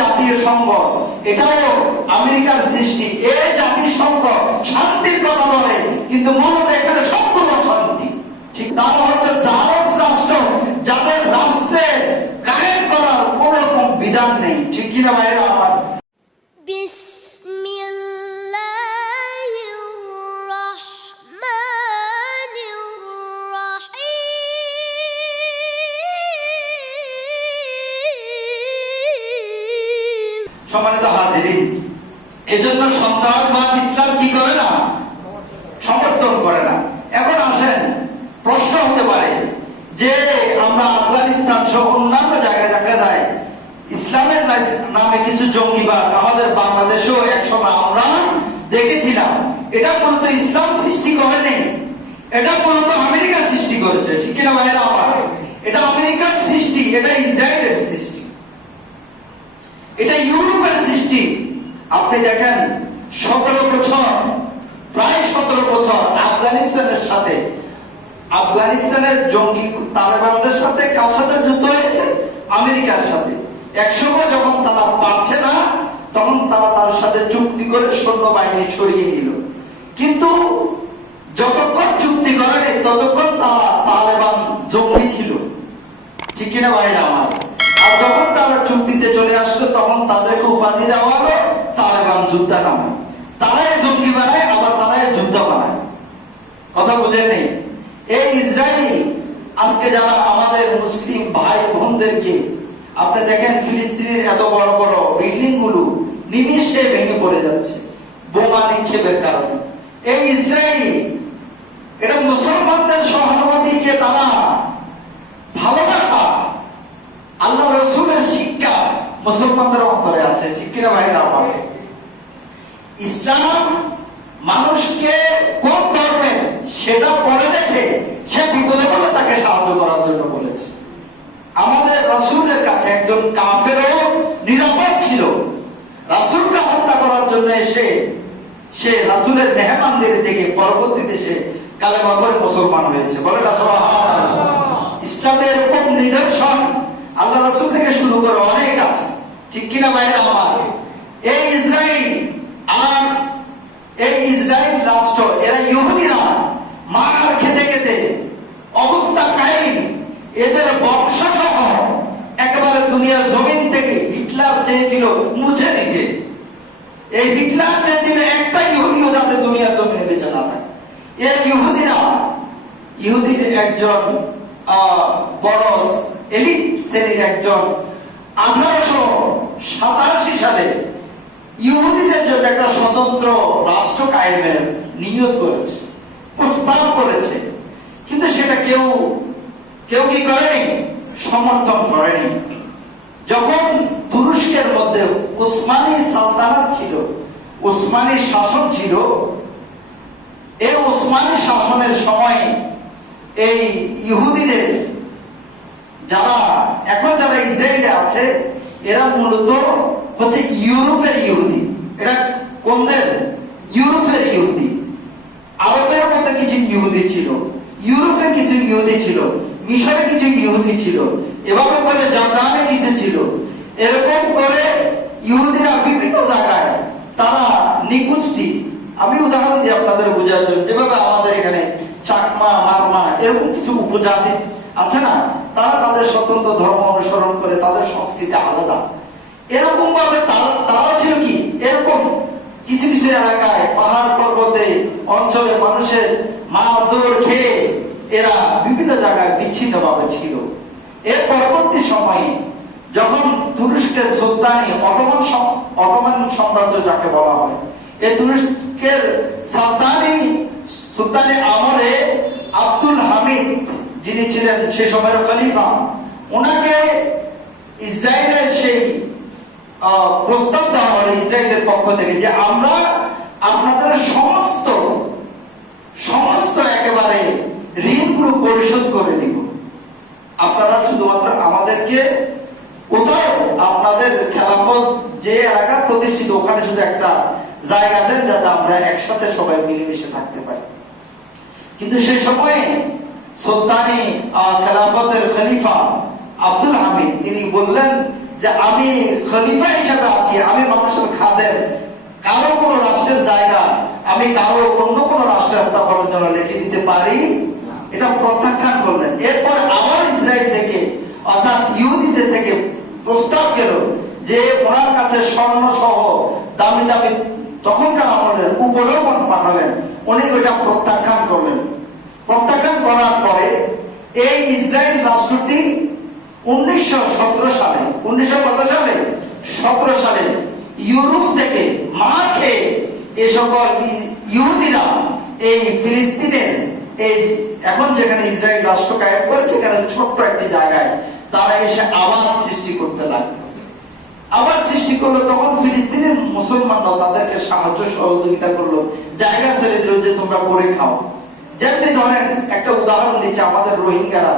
জাতিসংঘ এটাও আমেরিকার সৃষ্টি। এই জাতিসংঘ শান্তির কথা বলে, কিন্তু মূলত এখানে সম্পূর্ণ শান্তি। ঠিক তারা হচ্ছে জারজ রাষ্ট্র, যাদের রাষ্ট্রে কায়েম করার কোন রকম বিধান নেই। ঠিক কিনা ভাইরা এজন্য সন্ত্রাসবাদ ইসলাম কি করে না? সমর্থন করে না। এখন আসেন, প্রশ্ন হতে পারে যে আমরা আফগানিস্তান সহ অন্যান্য জায়গায় দেখা যায়, ইসলামের নামে কিছু জঙ্গিবাদ আমাদের বাংলাদেশেও একসময় আমরা দেখেছিলাম। এটা মূলত ইসলাম সৃষ্টি করেনি। এটা মূলত আমেরিকা সৃষ্টি করেছে। ঠিক কিনা ভাইরা আমার? এটা আমেরিকার সৃষ্টি, এটা ইসরায়েলের সৃষ্টি। এটা ইউরোপের সৃষ্টি। আপনি দেখেন, সতেরো বছর, প্রায় সতেরো বছর আফগানিস্তানের সাথে, আফগানিস্তানের জঙ্গি তালেবানদের সাথে কার সাথে যুদ্ধ হয়েছে? আমেরিকার সাথে। একসময় যখন তারা পারছে না, তখন তারা তার সাথে চুক্তি করে সৈন্যবাহিনী ছড়িয়ে নিল কিন্তু যতক্ষণ চুক্তি করেনি, ততক্ষণ তারা তালেবান জঙ্গি ছিল। ঠিক কিনা ভাইরা আমার? আর যখন তারা চুক্তিতে চলে আসলো, তখন তাদেরকে উপাধি দেওয়া হলো। তালেবান যোদ্ধা নামে তারাই জঙ্গি বানায়, আবার তারাই যুদ্ধ বানায়। কথা বুঝেন নেই এই ইসরায়েল আজকে যারা আমাদের মুসলিম ভাই বোনদেরকে, আপনি দেখেন ফিলিস্তিনের এত বড় বড় বিল্ডিংগুলো নিমিষে ভেঙে পড়ে যাচ্ছে, বোমা নিক্ষেপের কারণে। এই ইসরায়েল এটা মুসলমানদের সহানুভূতিকে তারা ভালোবাসা, আল্লাহ রসুলের শিক্ষা মুসলমানদের অন্তরে আছে। ঠিক কিনা ভাইরা? আমার ইসলাম মানুষকে কোন ধর্মের সেটা পরে দেখে সে বিপদে পড়লে তাকে সাহায্য করার জন্য বলেছে। আমাদের রাসূলের কাছে একজন কাফেরও নিরাপদ ছিল। রাসূলকে হত্যা করার জন্য এসে সে রাসূলের মেহমানদের থেকে পরবর্তীতে সে কালেমা করে মুসলমান হয়েছে। বলে। ইসলামের এরকম নিদর্শন আল্লাহ রাসূল থেকে শুরু করে অনেক আছে। ঠিক কিনা বাইরে আমার? এই ইসরায়েল আজ এই ইসরায়েল রাষ্ট্র, এরা ইহুদিরা মার খেতে খেতে অবস্থা কাহিল এদের বংশসহ একেবারে দুনিয়ার জমিন থেকে হিটলার চেয়েছিল মুছে নিতে। এই হিটলার চেয়েছিল একটা ইহুদিও যাতে দুনিয়ার জমিনে বেঁচে না থাকে। এই ইহুদিরা ইহুদিদের একজন বড় এলিট শ্রেণির একজন আঠারোশো সাতাশি সালে ইহুদিদের জন্য একটা স্বতন্ত্র রাষ্ট্র কায়েমের নিয়ত করেছে, প্রস্তাব করেছে। কিন্তু সেটা কেউ কেউ কি করেনি? সমর্থন করেনি। যখন তুরস্কের মধ্যে উসমানী সালতানাত ছিল উসমানী শাসন ছিল এই উসমানী শাসনের সময় এই ইহুদিদের যারা, এখন যারা ইসরায়েলে আছে, এরা মূলত হচ্ছে ইউরোপের ইহুদি। এটা কোনদের ইউরোপের ইহুদি। আরবের মধ্যে কিছু ইহুদি ছিল। ইউরোপে কিছু ইহুদি ছিল। মিশরে কিছু ইহুদি ছিল। এভাবে করে জর্দানে কিছু ছিল। এরকম করে ইহুদিরা বিভিন্ন জায়গায় তারা নিকুষ্টি আমি উদাহরণ দিই আপনাদের বোঝার জন্য যেভাবে আমাদের এখানে চাকমা, মারমা এরকম কিছু উপজাতি আছে না? তারা তাদের স্বতন্ত্র ধর্ম অনুসরণ করে তাদের সংস্কৃতি আলাদা। এরকম ভাবে তারা, তারাও ছিল কি? এরকম কিছু কিছু এলাকায়, পাহাড় পর্বতে, অঞ্চলে মানুষের মারধর খেয়ে এরা বিভিন্ন জায়গায় বিচ্ছিন্ন ভাবে ছিল। এর পরবর্তী সময়ে যখন তুরস্কের সুলতানি অটোমান অটোমান সাম্রাজ্য যাকে বলা হয় এই তুরস্কের সালতানি, সুলতানি আমলে আব্দুল হামিদ, যিনি ছিলেন সে সময়ের খলিফা ওনাকে ইসরায়েলের সেই প্রস্তাব দেওয়া হলো ইসরায়েলের পক্ষ থেকে যে আমরা আপনাদের সমস্ত সমস্ত একেবারে ঋণগুলো পরিশোধ করে দিব। আপনারা শুধুমাত্র আমাদেরকে কোথাও আপনাদের খেলাফত যে এলাকা প্রতিষ্ঠিত, ওখানে শুধু একটা জায়গা দেন যাতে আমরা একসাথে সবাই মিলেমিশে থাকতে পারি। কিন্তু সেই সময়ে সুলতানি খেলাফতের খলিফা আব্দুল হামিদ, তিনি বললেন যে আমি খলিফা হিসাবে আছি, আমি মানুষের খাদের কারও কোনো রাষ্ট্রের জায়গা, আমি কারও অন্য কোনো রাষ্ট্র স্থাপনের জন্য লিখে দিতে পারি? এটা প্রত্যাখ্যান করলেন। এরপর আবার ইসরায়েল থেকে, অর্থাৎ ইহুদিদের থেকে প্রস্তাব গেল যে ওনার কাছে স্বর্ণ সহ দামি দামি তখনকার আমলের উপলক্ষণ পাঠালেন উনি ওইটা প্রত্যাখ্যান করলেন। প্রত্যাখ্যান করার পরে এই ইসরায়েল রাষ্ট্রটি উনিশশো সালে উনিশশো সালে? সতেরো সালে ইউরোপ থেকে মার খেয়ে এ সকল ইহুদিরা এই ফিলিস্তিনের এই এখন যেখানে ইসরায়েল রাষ্ট্র কায়েম করেছে, এখানে ছোট্ট একটি জায়গায় তারা এসে আবার সৃষ্টি করতে লাগল। আবার সৃষ্টি করল, তখন ফিলিস্তিনের মুসলমানরাও তাদেরকে সাহায্য সহযোগিতা করল। জায়গা ছেড়ে দিল যে তোমরা করে খাও। যেমনি ধরেন একটা উদাহরণ দিচ্ছে আমাদের রোহিঙ্গারা।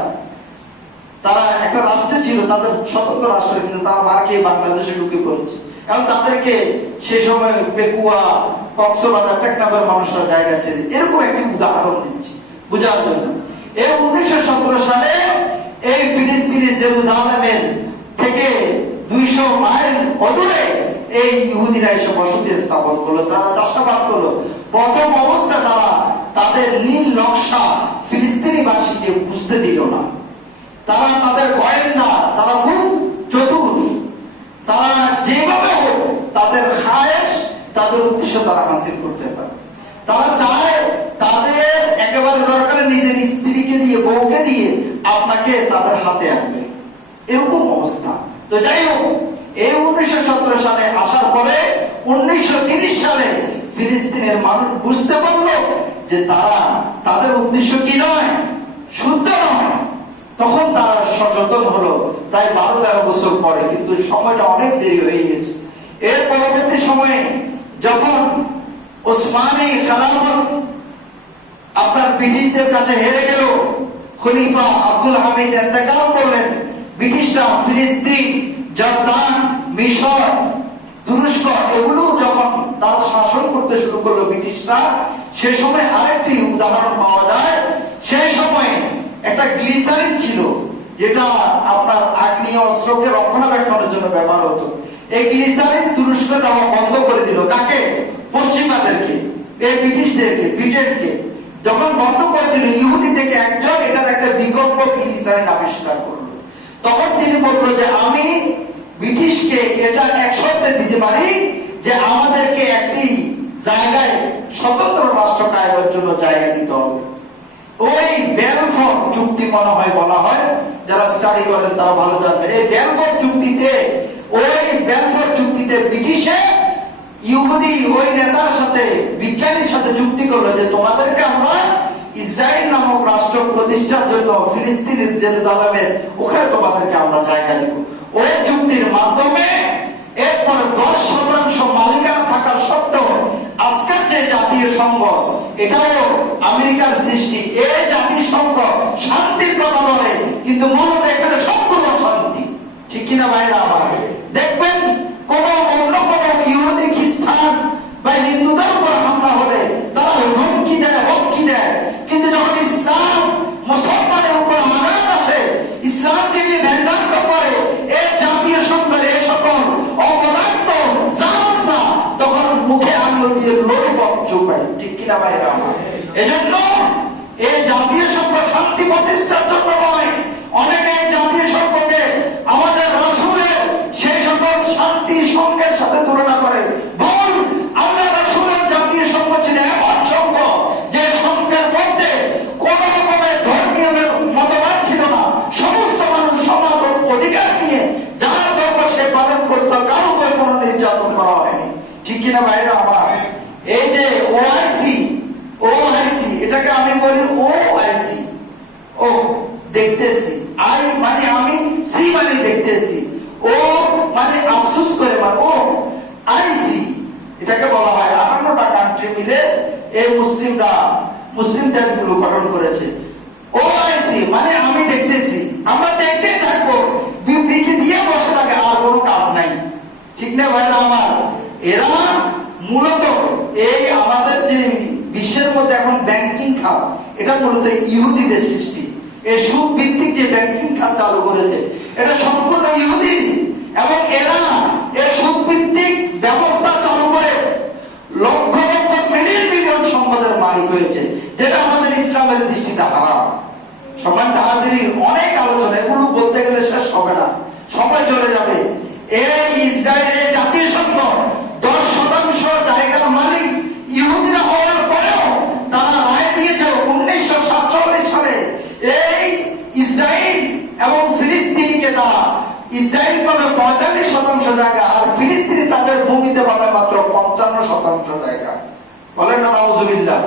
তারা একটা রাষ্ট্রে ছিল, তাদের স্বতন্ত্র রাষ্ট্র, কিন্তু তারা মার খেয়ে বাংলাদেশে ঢুকে পড়েছে। এবং তাদেরকে সেই সময় পেকুয়া, কক্সবাজার, টেকনাফের মানুষরা জায়গা ছেড়ে এরকম একটি উদাহরণ দিচ্ছি বোঝার জন্য। উনিশশো সালে এই ফিলিস্তিনের জেরুজালেমের থেকে দুইশো মাইল অদূরে এই ইহুদিরা এসে বসতি স্থাপন করল। তারা চাষাবাদ করল। প্রথম অবস্থা তারা তাদের নীল নকশা ফিলিস্তিনিবাসীকে বুঝতে দিল না। তারা তাদের গোয়েন্দা তারা খুব চতুর। তারা যেভাবে হোক তাদের খায়েশ, তাদের উদ্দেশ্য তারা হাসিল করতে পারে। তারা চায় তাদের একেবারে দরকারে নিজের স্ত্রীকে দিয়ে, বউকে দিয়ে আপনাকে তাদের হাতে আনবে। এরকম অবস্থা। তো যাই হোক, এই উনিশশো সতেরো সালে আসার পরে উনিশশো সালে ফিলিস্তিনের মানুষ বুঝতে পারল যে তারা তাদের উদ্দেশ্য কি নয়, শুদ্ধ তখন তারা সচেতন হলো। প্রায় বারো তেরো বছর পরে, কিন্তু সময়টা অনেক দেরি হয়ে গেছে এর পরবর্তী সময়ে যখন ওসমানী আপনার ব্রিটিশদের কাছে হেরে গেল, খলিফা আব্দুল হামিদ এতেকাল করলেন ব্রিটিশরা ফিলিস্তিন জর্দান মিশর, তুরস্ক, এগুলো যখন তারা শাসন করতে শুরু করল ব্রিটিশরা, সে সময় আরেকটি উদাহরণ পাওয়া যায়। সেই সময় একটা গ্লিসারিন ছিল, যেটা আপনার আগ্নেয় অস্ত্রকে রক্ষণাবেক্ষণের জন্য ব্যবহার হতো। এই গ্লিসারিন তুরস্ক দেওয়া বন্ধ করে দিল। কাকে? পশ্চিমাদেরকে, এই ব্রিটিশদেরকে, ব্রিটেনকে। যখন বন্ধ করে দিল, ইহুদি থেকে একজন এটার একটা বিকল্প গ্লিসারিন আবিষ্কার করল। তখন তিনি বলল যে, আমি ব্রিটিশকে এটা এক শর্তে দিতে পারি যে, আমাদেরকে একটি জায়গায় স্বতন্ত্র রাষ্ট্র কায়েমের জন্য জায়গা দিতে হবে। ওই বেলফোর্ড চুক্তি মনে হয় বলা হয়। যারা স্টাডি করেন তারা ভালো জানবেন এই বেলফোর্ড চুক্তিতে, ওই বেলফোর্ড চুক্তিতে ব্রিটিশে ইহুদি ওই নেতার সাথে, বিজ্ঞানীর সাথে চুক্তি করল যে তোমাদেরকে আমরা ইসরায়েল নামক রাষ্ট্র প্রতিষ্ঠার জন্য ফিলিস্তিনের জেরুজালেমের ওখানে তোমাদেরকে আমরা জায়গা দেব। ওই চুক্তির মাধ্যমে এরপরে দশ শতাংশ মালিকানা যে জাতীয় সংঘ এটাও আমেরিকার সৃষ্টি। এই জাতীয় সংঘ শান্তির কথা বলে, কিন্তু মূলত এখানে সম্পূর্ণ শান্তি। ঠিক কিনা ভাইরা আমার? দেখবেন, কোন অন্য কোন ইহুদি খ্রিস্টান বা হিন্দুদের উপর হামলা হলে তারা হুমকি দেয় হমকি দেয়। কিন্তু যখন ইসলাম মুসলমানের উপর আঘাত আসে, ইসলামকে চুপায় বাইরে আমার। এই জাতীয় সভ্য শান্তি প্রতিষ্ঠার জন্য নয়, অনেকে এই জাতীয় সভ্যকে আমাদের রসুলের সেই সকল শান্তি সঙ্গের সাথে তুলনা করে ভুল আল্লাহ রসুলের জাতীয় সংঘ ছিল এমন সংঘ যে সংঘের মধ্যে কোন রকমের ধর্মীয় মতবাদ ছিল না সমস্ত মানুষ সমাজ ও অধিকার নিয়ে যার ধর্ম সে পালন করতো কারও উপর কোনো নির্যাতন করা হয়নি ঠিক কিনা বাইরে আমার এই যে ওআইসি ওআইসি এটাকে আমি বলি ওআইসি ও দেখতেছি। আই মানে আমি সি মানে দেখতেছি। ও মানে আফসোস করে মানে ও আইসি এটাকে বলা হয় আটান্নটা কান্ট্রি মিলে এই মুসলিমরা, মুসলিম দেশগুলো গঠন করেছে। ও আইসি মানে আমি দেখতেছি। আমরা দেখতেই থাকব। বিবৃতি দিয়ে বসে থাকে আর কোনো কাজ নাই। ঠিক না ভাইরা আমার? এরা মূলত এই আমাদের যে বিশ্বের মধ্যে এখন ব্যাংকিং খাত, এটা মূলত ইহুদিদের সৃষ্টি। এই সুদ ভিত্তিক যে ব্যাংকিং খাত চালু করেছে, এটা সম্পূর্ণ ইহুদি এবং এরা এর সুদভিত্তিক ব্যবস্থা চালু করে লক্ষ লক্ষ মিলিয়ন মিলিয়ন সম্পদের মালিক হয়েছে, যেটা আমাদের ইসলামের দৃষ্টিতে হারাম। সম্মানিত হাজির অনেক আলোচনা, এগুলো বলতে গেলে শেষ হবে না। সময় চলে যাবে। এই ইসরায়েলের জাতীয় সংঘ দশ শতাংশ জায়গার মালিক ইহুদিরা হওয়ার পরেও তারা রায় দিয়েছে উনিশশো সাতচল্লিশ সালে এই ইসরায়েল এবং ফিলিস্তিনিকে তারা ইসরায়েল পাবে পঁয়তাল্লিশ শতাংশ জায়গা আর ফিলিস্তিনি তাদের ভূমিতে পাবে মাত্র পঞ্চান্ন শতাংশ জায়গা। বলেন না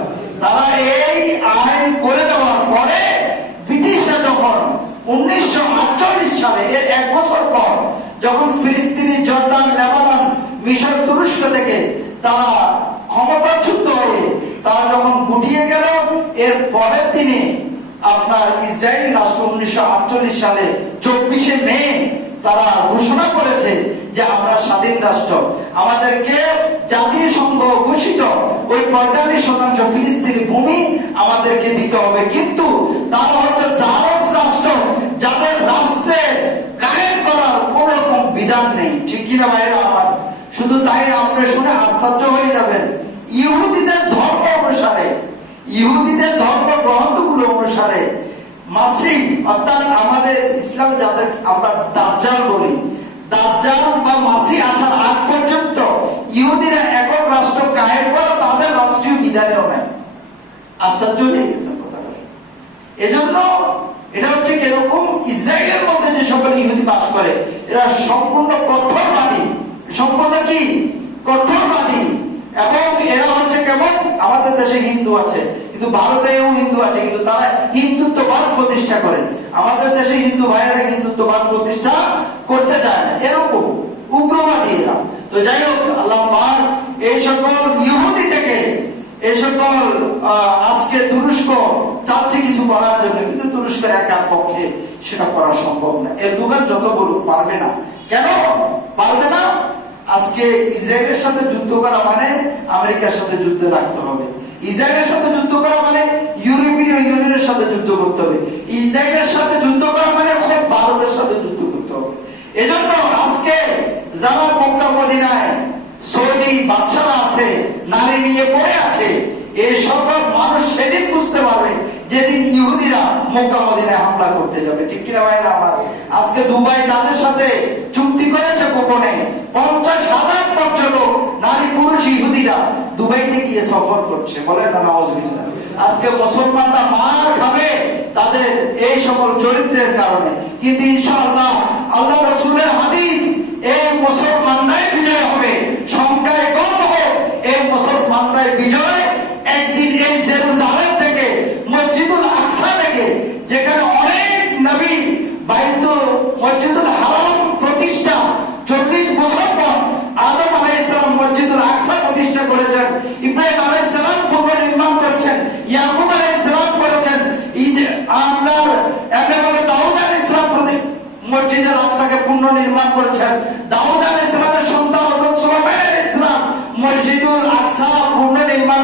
তারা এই আইন করে দেওয়ার পরে ব্রিটিশরা যখন উনিশশো সালে, এর এক বছর পর যখন ফিলিস্তিনি, জর্দান, লেবানন, মিশর তুরস্ক থেকে তারা ক্ষমতাচ্যুত হয়ে তারা যখন গুটিয়ে গেল, এর পরের দিনে আপনার ইসরায়েল রাষ্ট্র উনিশশো আটচল্লিশ সালে চব্বিশে মে তারা ঘোষণা করেছে যে আমরা স্বাধীন রাষ্ট্র। আমাদেরকে জাতীয় সংঘ ঘোষিত ওই পঁয়তাল্লিশ শতাংশ ফিলিস্তিনি ভূমি আমাদেরকে দিতে হবে। কিন্তু তারা হচ্ছে জারজ রাষ্ট্র, যাদের রাষ্ট্রে কায়েম করার কোন রকম বিধান নেই। ঠিক কিনা ভাইরা আমার শুধু তাই আপনি শুনে আশ্চর্য হয়ে যাবেন। ইহুদিদের ধর্ম অনুসারে, ইহুদিদের ধর্ম গ্রন্থগুলো অনুসারে মাসি অর্থাৎ আমাদের ইসলাম যাদের আমরা দাজ্জাল বলি, দাজ্জাল বা মাসি আসার আগ পর্যন্ত ইহুদিরা একক রাষ্ট্র কায়েম করা তাদের রাষ্ট্রীয় বিধানেও নাই। আশ্চর্য কথাটা এজন্য এটা হচ্ছে কীরকম, ইসরায়েলের মধ্যে যে সকল ইহুদি বাস করে, এরা সম্পূর্ণ কঠোরবাদী। সম্পূর্ণ কি? কঠোরবাদী। এবং এরা হচ্ছে কেমন? আমাদের দেশে হিন্দু আছে। কিন্তু ভারতেও হিন্দু আছে, কিন্তু তারা হিন্দুত্ববাদ প্রতিষ্ঠা করেন। আমাদের দেশে হিন্দু ভাইয়েরা হিন্দুত্ববাদ প্রতিষ্ঠা করতে চায় না। এরকম উগ্রবাদী এরা। তো যাই হোক, আল্লাহ পাক এই সকল ইহুদি থেকে এই সকল আজকে তুরস্ক চাচ্ছে কিছু করার জন্য, কিন্তু তুরস্কের একার পক্ষে সেটা করা সম্ভব না। এর দোকান যত বলুক পারবে না। কেন? পারবে না? আজকে ইসরায়েলের সাথে যুদ্ধ করা মানে আমেরিকার সাথে যুদ্ধ রাখতে হবে। ইসরায়েলের সাথে যুদ্ধ করা মানে ইউরোপীয় ইউনিয়নের সাথে যুদ্ধ করতে হবে। ইসরায়েলের সাথে যুদ্ধ করা মানে ভারতের সাথে যুদ্ধ করতে হবে। এজন্য আজকে যারা মক্কা মদিনায় সৌদি বাচ্চারা আছে, নারী নিয়ে পড়ে আছে এই সকল মানুষ সেদিন বুঝতে পারবে যেদিন ইহুদিরা মক্কা মদিনায় হামলা করতে যাবে। ঠিক কিনা ভাইরা আমার? আজকে দুবাই তাদের সাথে চুক্তি করেছে গোপনে। পঞ্চাশ হাজার পর্যটক নারী পুরুষ ইহুদিরা দুবাইতে গিয়ে সফর করছে, বলেন না নওয়াজ আজকে মুসলমানরা মার খাবে তাদের এই সকল চরিত্রের কারণে। কিন্তু ইনশাআল্লাহ আল্লাহ রসুলের হাদিস, এই মুসলমানরাই বিজয় হবে, সংখ্যায় কম হোক এই মুসলমানরাই বিজয় একদিন এই জেরুজালেম থেকে, মসজিদুল আকসা থেকে, যেখানে অনেক নবী বাইত মসজিদুল হারাম প্রতিষ্ঠা চল্লিশ বছর পর আদম আলাইসালাম মসজিদুল আকসা প্রতিষ্ঠা করেছেন ইব্রাহিম আলাইসালাম পুনর্নির্মাণ করেছেন ইয়াকুব আলাইসালাম করেছেন এই যে আমরা এমনিভাবে দাউদ আলাইসালাম প্রতি মসজিদুল আকসাকে পুনর্নির্মাণ করেছেন। দাউদ ইসলামের সন্তান হযরত সুলাইমান আলাইসালাম মসজিদুল আকসা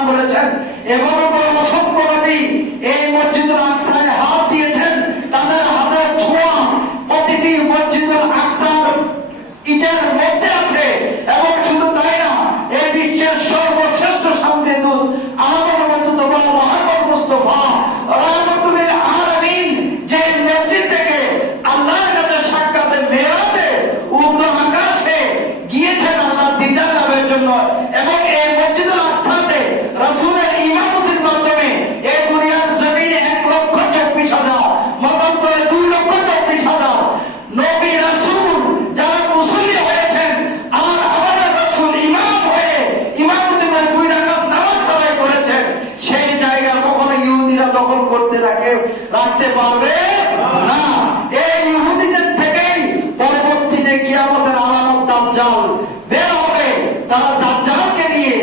করেছেন। এভাবে করে অসংখ্য এই মসজিদুল আকসায় হাত দিয়েছেন তাদের হাতের ছোঁয়া প্রতিটি মসজিদুল আকসার ইটের মধ্যে আছে এবং শুধু তাই না এই বিশ্বের সর্বশ্রেষ্ঠ শান্তি দূত আহমদ মুস্তফা মোহাম্মদ মুস্তফা রহমতুল আলামিন যে মসজিদ থেকে আল্লাহর কাছে সাক্ষাতে মেরাতে উর্দু আকাশে গিয়েছেন আল্লাহ দিদার লাভের জন্য এবং এই মসজিদুল আকসাতে রাসূলের ইমামতির মাধ্যমে এই দুনিয়ার জমিনে এক লক্ষ চব্বিশ হাজার মতান্তরে দুই লক্ষ চব্বিশ হাজার নবী রাসূল যারা মুসল্লি হয়েছেন আর আমাদের রাসূল ইমাম হয়ে ইমামতি করে দুই রাকাত নামাজ আদায় করেছেন সেই জায়গা কখনো ইহুদিরা দখল করতে রাখে রাখতে পারবে? না। এই ইহুদিদের থেকেই পরবর্তী যে কিয়ামতের আলামত দাজ্জাল বের হবে, তারা দাজ্জালকে নিয়ে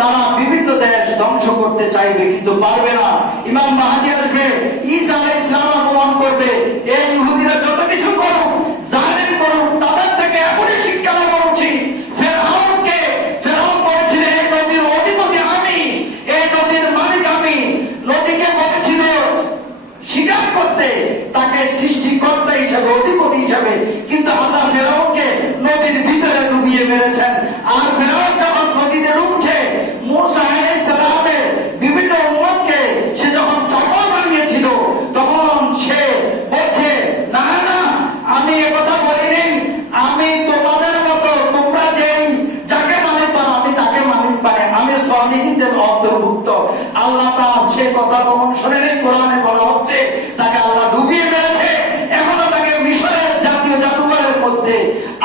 তারা বিভিন্ন দেশ ধ্বংস করতে চাইবে, কিন্তু পারবে না। ইমাম মাহাদি আসবে, ঈসা আলাইহিস সালাম আগমন করবে। এই ইহুদিরা যত কিছু করুক জালেম করুক তাদের থেকে এখনই শিক্ষা নেওয়া উচিত ফেরাউনকে ফেরাউন বলেছিল এই নদীর অধিপতি আমি এই নদীর মালিক আমি নদীকে বলেছিল স্বীকার করতে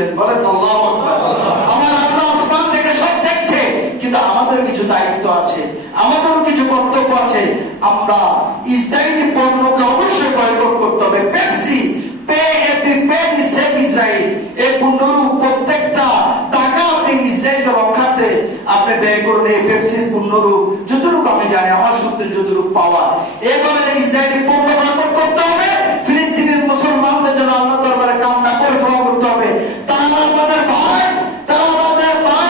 দিয়েছেন বলেন আল্লাহু আমার আল্লাহ আসমান থেকে সব দেখছে, কিন্তু আমাদের কিছু দায়িত্ব আছে, আমাদেরও কিছু কর্তব্য আছে। আমরা ইসরায়েলি পণ্যকে অবশ্যই বয়কট করতে হবে। পেপসি পে ইসরায়েল এই প্রত্যেকটা টাকা আপনি ইসরায়েলকে রক্ষার্থে আপনি ব্যয় করুন, এই পেপসির পণ্যরূপ। যতটুকু আমি জানি, আমার সূত্রে যতটুকু পাওয়া। এভাবে ইসরায়েলি পণ্য আমাদের ভাই, তারা আমাদের মা,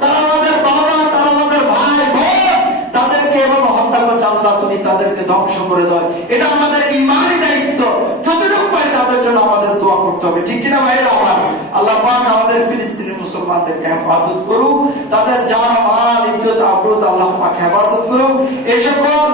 তারা আমাদের বাবা, তারা আমাদের ভাই, বোন, তাদেরকে এভাবে হত্যা করছে আল্লাহ, তুমি তাদেরকে ধ্বংস করে দাও। এটা আমাদের ইমানই দায়িত্ব। যতটুকু পাই তাদের জন্য আমাদের দোয়া করতে হবে। ঠিক কিনা ভাইরা আমার? আল্লাহ পাক আমাদের ফিলিস্তিনি মুসলমানদেরকে হেফাজত করুক। তাদের জান মাল, ইজ্জত আবরুত আল্লাহ পাক হেফাজত করুক। এ সকল